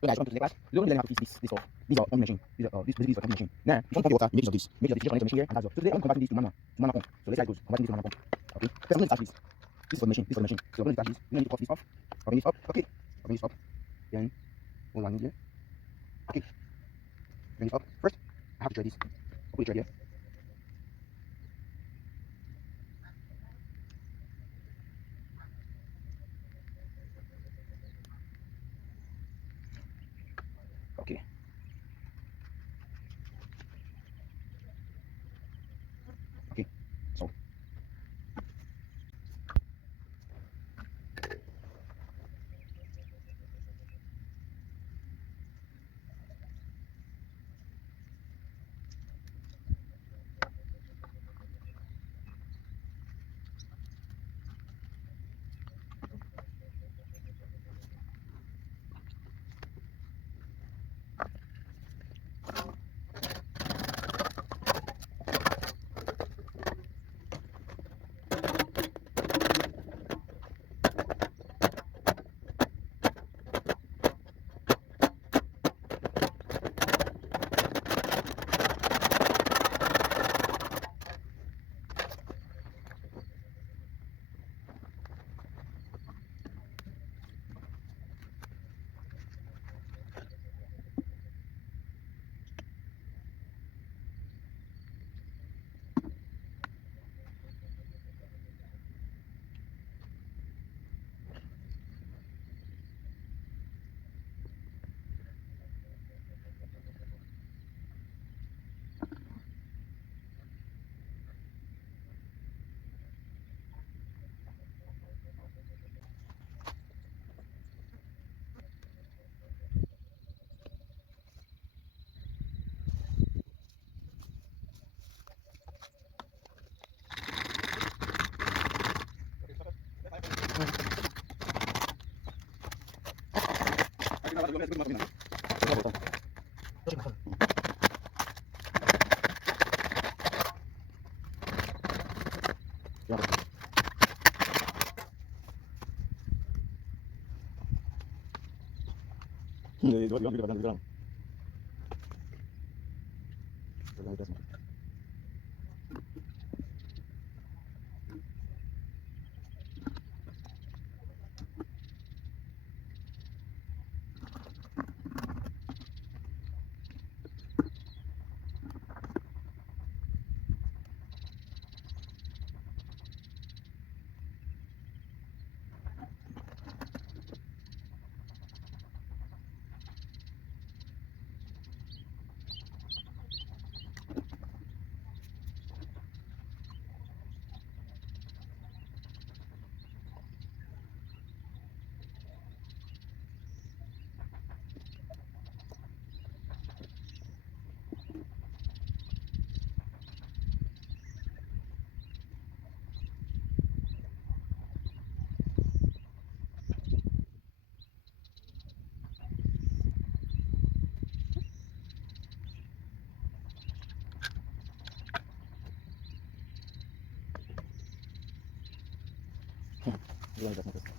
So guys, welcome to the class. We're going to learn how to fix this stuff. These are on machine. This is a machine. Now, you want to pump the water, you make use of this. Make use of this. You just connect the machine here and that's all. So today I'm converting this to manual pump. So let's see how it goes. Converting this to manual pump. Okay. First I'm going to start this. This is for the machine. This is for the machine. So I'm going to start this. You know, I need to cut this off. Open this up. Okay. Open this up. Then hold on here. Okay. Bring this up. First, I have to try this. I'll put the thread here. Okay. Okay. So yeah, that's not good.